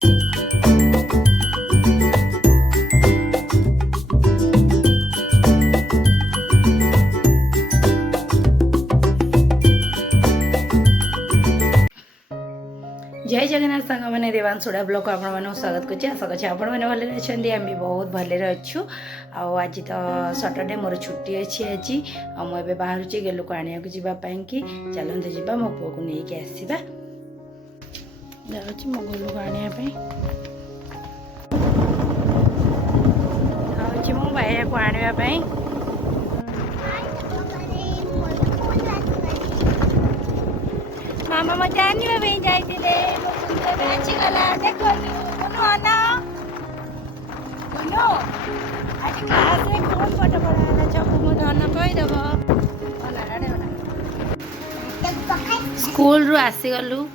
जय जगन्नाथ सांग मैंने देवांशुड़ा ब्लॉग को आपण स्वागत कर आशा कर आपण मैंने भले अच्छे आम भी बहुत भले अच्छु आज तो सटरडे मोर छुट्टी अच्छी आज मुझे बाहर गेलु को आने को जावाई कि चलते जा मो पु को लेकिन आसवा जाऊँ मो गोलू को आने मो भाई को आने मामा मत आने जाते गला देख आज क्लास में कौन पाठ पढ़ा चकु मत अन्न कहीदेव स्कूल रू आसीगलु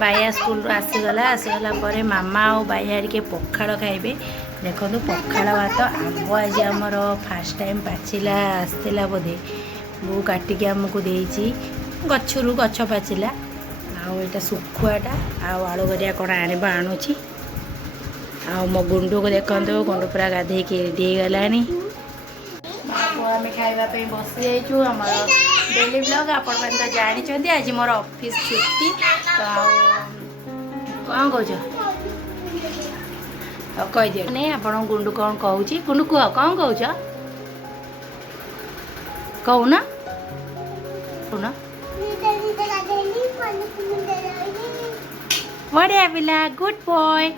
बाया स्कूल रू आसीगला पर मामा और बाया के पखाड़ खाइबे देखो पखाड़ भात आंब आज आमर फास्ट टाइम पाचिला आसला बोधे बो काटिकी आमको देती गचरू गछ पाचिला आटा सुखुआटा आलू गरिया कौन आने आणुची मो गुंडू को देखो गुंडू पूरा गाधे रेडी गला आम खावाई बसी जाइचु आम डेली ब्लॉग आपण मैंने तो जानते आज मोर ऑफिस छुट्टी तो कौन कह दिए नहीं आप गुंडू कौन कहूँ गुंडू कह कौन कह कहूना कहूना बढ़िया पिला गुड बॉय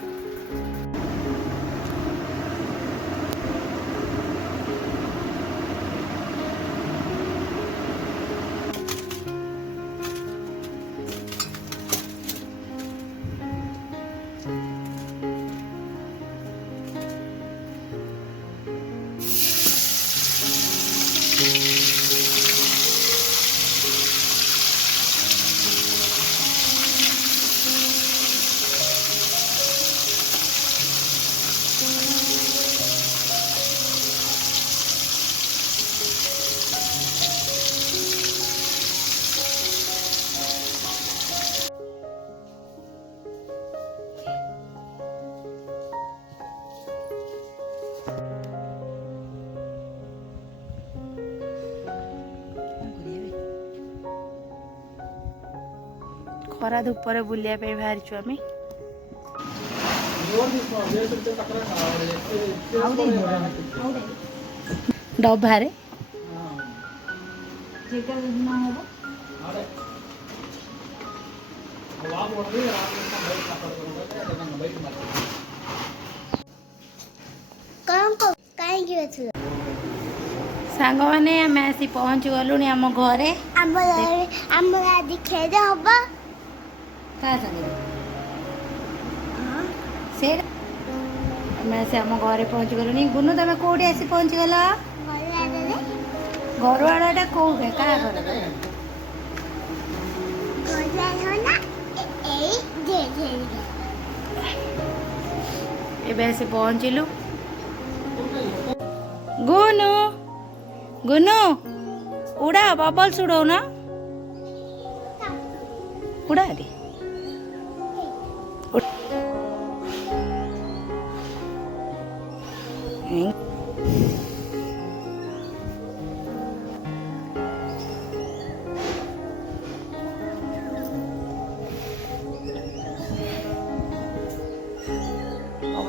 खरा धूपर बुलिया बाहर आम डबारे सांग मैंने आम आसी पहुँची गलु आम घरे से आम घरे पहुँची गलु गुनु तुम कौटी आसी पहुँची गल घर आड़ा कौटे क्या घर एबे आसी पहुँचलु गुनु गुनु उड़ा बबल्स उड़ौ ना उड़ा दे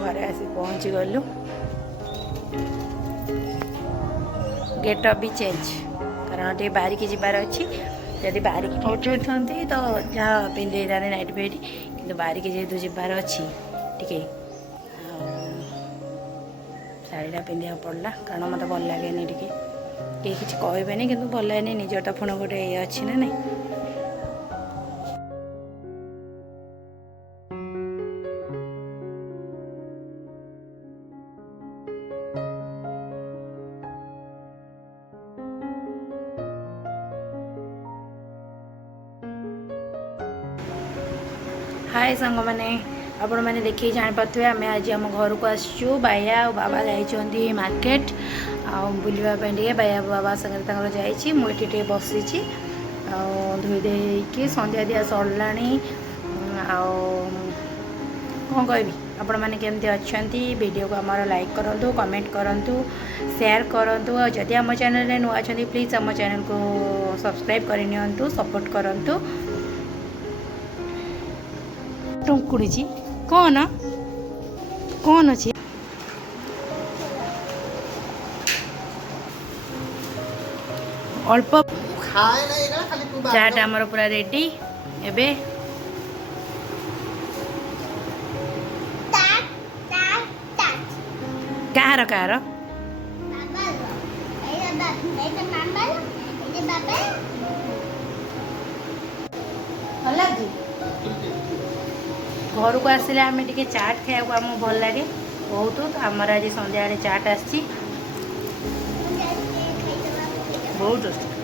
घरे आसी पहुँची गलु गेट भी चेंज कारण टे बारिकी जीबार अच्छी जदि बारिकी पहुँचे तो जहाँ पिंधे जाने नाइट बेड कि बारिकी जेहतु जीबार अच्छी टे शाढ़ीटा पिंधा पड़ला कारण मत भल लगे टे किसी कहबे कि भल लगे निजटा पुणी गोटे ये अच्छी ना नहीं हाय सांग मैंने आपण मैंने देखिए जापारे आम आज आम घर को आसचु बाया और बाबा जाइए मार्केट बुलवाई बाया बाबा सागर जाइए मुझे बसी धोई देकी संध्या दिया सरला कौन कहबी आपण मैंने केमती अच्छा वीडियो को आमर लाइक करूँ कमेंट करूँ शेयर करूँ और जदि आम चैनल नुआ अच्छा प्लीज़ आम चैनल को सब्सक्राइब करनी सपोर्ट करूँ टुकुड़ी कौन कौन अच्छी अल्प चाट आमर पूरा रेडी एबे कहार कहार घर को आसिले आम टे चाट खाया आम भल लगे बहुत आमर आज संध्या चाट आसी बहुत टेस्टी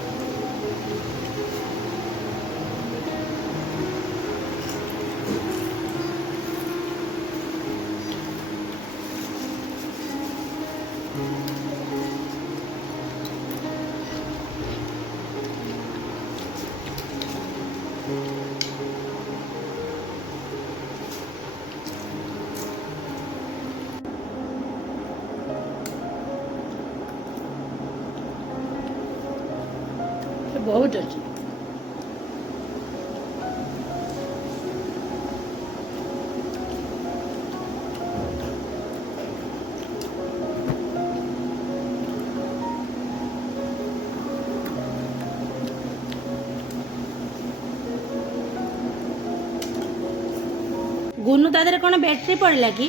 बहुत अच्छी गुनु दादर कौन बैटरी पड़ला कि